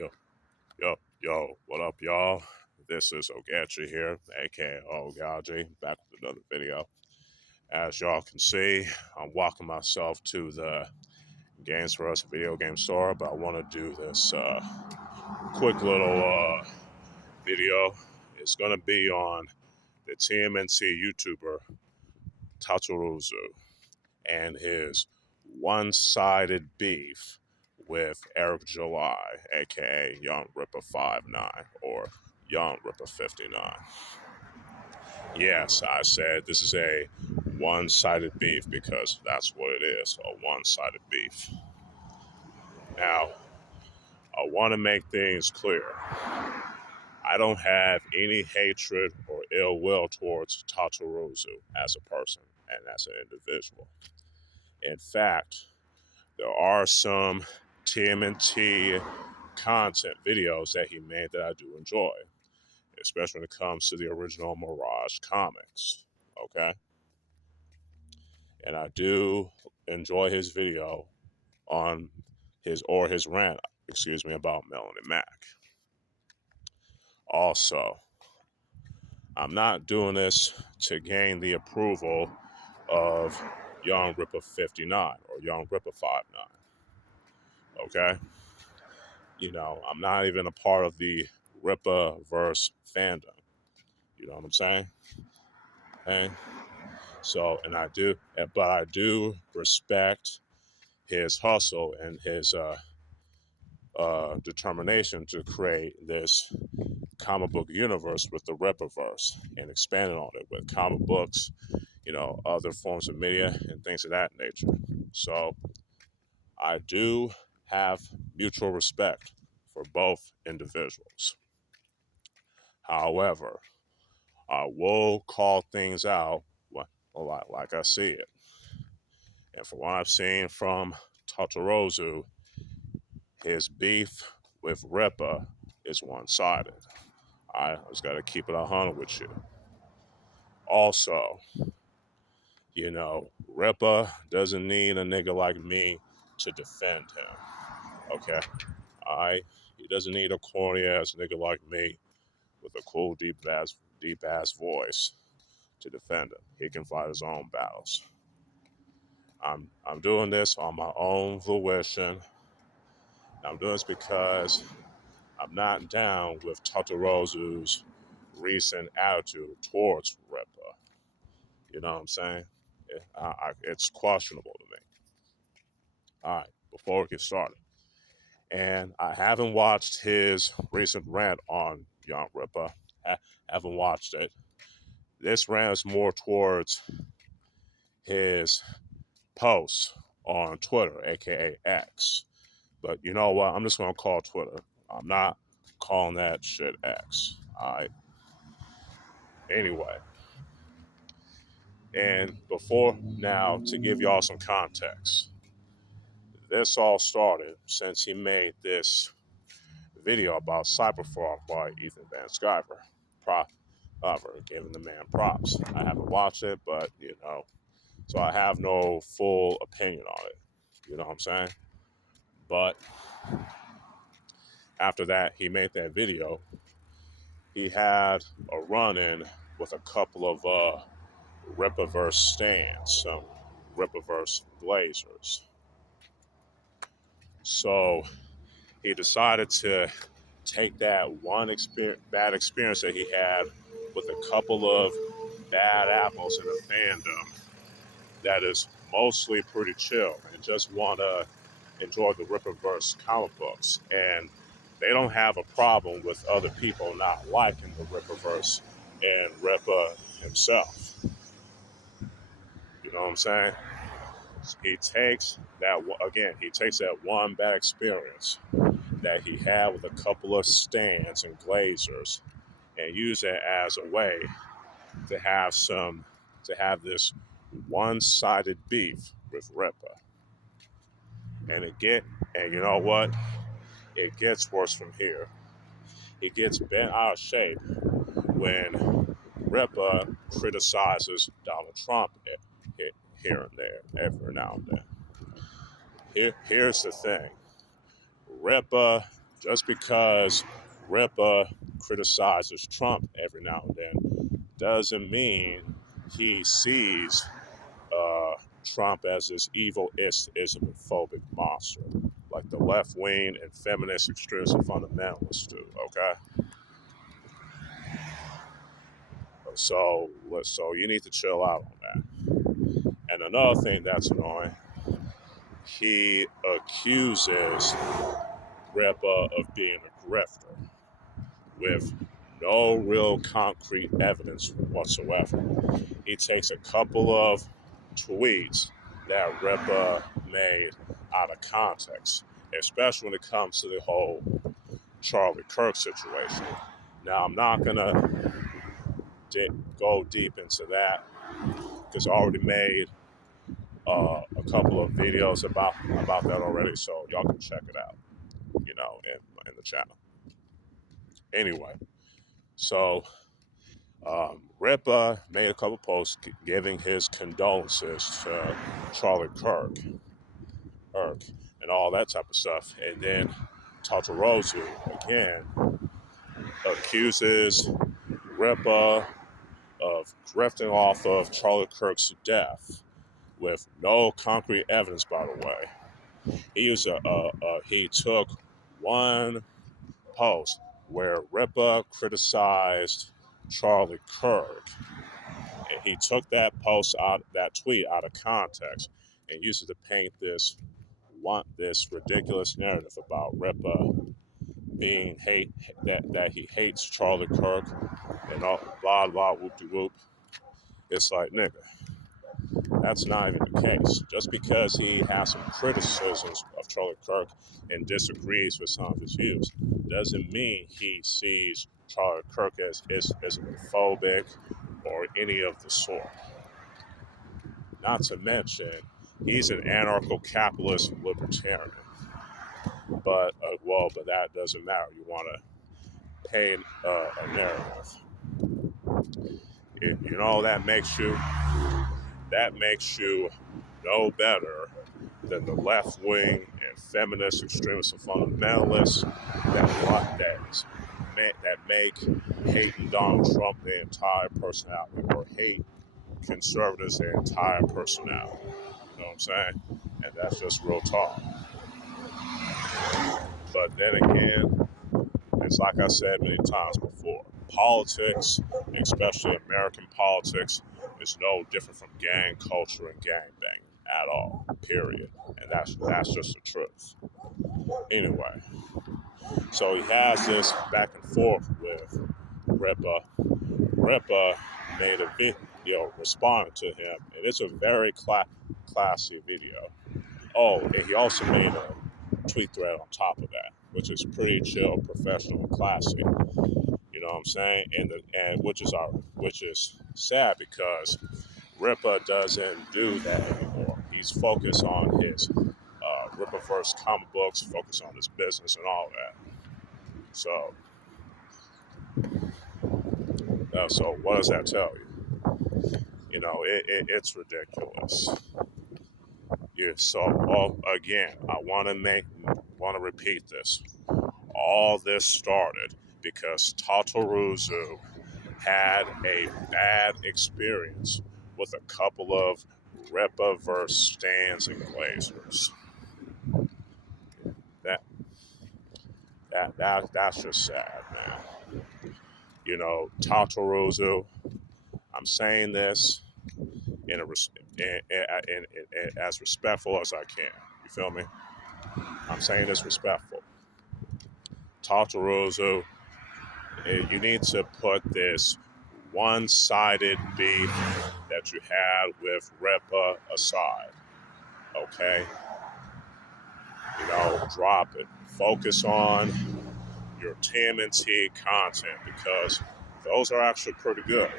Yo, yo, what up, y'all? This is Oaghaji here, aka Oaghaji, back with another video. As y'all can see, I'm walking myself to the Games for Us video game store, but I want to do this quick little video. It's going to be on the TMNT YouTuber Tatoruzu and his one-sided beef with Eric July, aka YoungRippa59 or YoungRippa59. Yes, I said this is a one-sided beef because that's what it is, a one-sided beef. Now, I want to make things clear. I don't have any hatred or ill will towards Tatoruzu as a person and as an individual. In fact, there are some TMNT content videos that he made that I do enjoy, especially when it comes to the original Mirage comics, okay? And I do enjoy his video on his rant, about Melanie Mac. Also, I'm not doing this to gain the approval of YoungRippa59 or YoungRippa59, okay? You know, I'm not even a part of the Rippaverse fandom. You know what I'm saying? Okay? So, but I do respect his hustle and his determination to create this comic book universe with the Rippaverse and expanding on it with comic books, you know, other forms of media and things of that nature. So, I do have mutual respect for both individuals. However, I will call things out like I see it. And from what I've seen from Tatoruzu, his beef with Rippa is one-sided. I just got to keep it 100 with you. Also, you know, Rippa doesn't need a nigga like me to defend him. Okay? He doesn't need a corny ass nigga like me with a cool deep ass voice to defend him. He can fight his own battles. I'm doing this on my own volition. I'm doing this because I'm not down with Tataruzu's recent attitude towards Rippa. You know what I'm saying? It's questionable to me. All right, before we get started. And I haven't watched his recent rant on Young Rippa. I haven't watched it. This rant is more towards his posts on Twitter, aka X. But you know what? I'm just gonna call Twitter. I'm not calling that shit X. Alright. Anyway. And before now, to give y'all some context, this all started since he made this video about Cyberfrog by Ethan Van Sciver. Giving the man props. I haven't watched it, but you know, so I have no full opinion on it. You know what I'm saying? But after that, he made that video. He had a run-in with a couple of Rippaverse stands, some Rippaverse Blazers. So he decided to take that one bad experience that he had with a couple of bad apples in the fandom that is mostly pretty chill and just want to enjoy the Rippaverse comic books. And they don't have a problem with other people not liking the Rippaverse and Rippa himself. You know what I'm saying? He takes that one bad experience that he had with a couple of stands and glazers and use it as a way to have this one-sided beef with Rippa. And you know what? It gets worse from here. He gets bent out of shape when Rippa criticizes Donald Trump here and there, every now and then. Here's the thing. Rippa Just because Ripper criticizes Trump every now and then doesn't mean he sees uh, Trump as this evil Islamophobic monster, like the left wing and feminist extremists and fundamentalists do. Okay, so you need to chill out on that. And another thing that's annoying, he accuses Ripper of being a grifter with no real concrete evidence whatsoever. He takes a couple of tweets that Ripper made out of context, especially when it comes to the whole Charlie Kirk situation. Now, I'm not going to go deep into that because I already made a couple of videos about that already, so y'all can check it out, in the channel. Anyway, so Ripper made a couple posts giving his condolences to Charlie Kirk, and all that type of stuff. And then Tatoruzu again accuses Ripper of drifting off of Charlie Kirk's death with no concrete evidence, by the way. He took one post where Ripper criticized Charlie Kirk, and he took that tweet out of context and used it to paint this ridiculous narrative about Ripper being that he hates Charlie Kirk and all blah blah whoop de whoop. It's like, nigga, that's not even the case. Just because he has some criticisms of Charlie Kirk and disagrees with some of his views doesn't mean he sees Charlie Kirk as Islamophobic or any of the sort. Not to mention, he's an anarcho-capitalist libertarian. But that doesn't matter. You want to paint a narrative. That makes you no better than the left wing and feminist extremists and fundamentalists that make hating Donald Trump their entire personality, or hate conservatives their entire personality. You know what I'm saying? And that's just real talk. But then again, it's like I said many times before, politics, especially American politics, is no different from gang culture and gang banging at all, period. And that's just the truth. Anyway, so he has this back and forth with Ripper. Ripper made a video responding to him, and it's a very classy video. Oh, and he also made a tweet thread on top of that, which is pretty chill, professional, and classy. You know what I'm saying? And which is sad because Ripper doesn't do that anymore. He's focused on his Ripperverse comic books, focused on his business and all that. So what does that tell you? It's ridiculous. Yeah. So again, I want to repeat this. All this started because Tatoruzu had a bad experience with a couple of Ripperverse stands and glazers. That's just sad, man. Tatoruzu. I'm saying this as respectful as I can. You feel me? I'm saying this respectful. Tatoruzu, you need to put this one-sided beef that you had with Ripper aside. Okay? Drop it. Focus on your TMNT content because those are actually pretty good.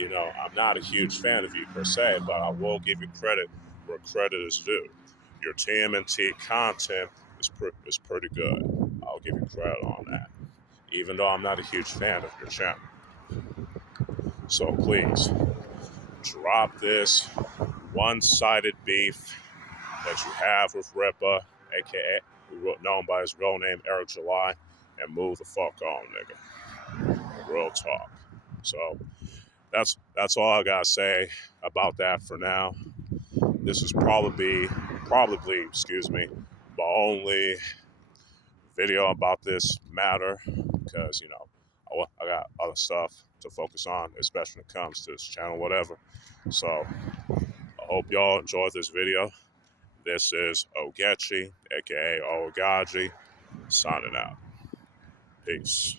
I'm not a huge fan of you per se, but I will give you credit where credit is due. Your TMNT content is pretty good. I'll give you credit on that, even though I'm not a huge fan of your channel. So please, drop this one-sided beef that you have with Ripper, aka known by his real name, Eric July, and move the fuck on, nigga. Real talk. So that's all I gotta say about that for now. This is probably, excuse me, my only video about this matter because I got other stuff to focus on, especially when it comes to this channel, whatever. So I hope y'all enjoyed this video. This is Oaghaji, aka Oaghaji, signing out. Peace.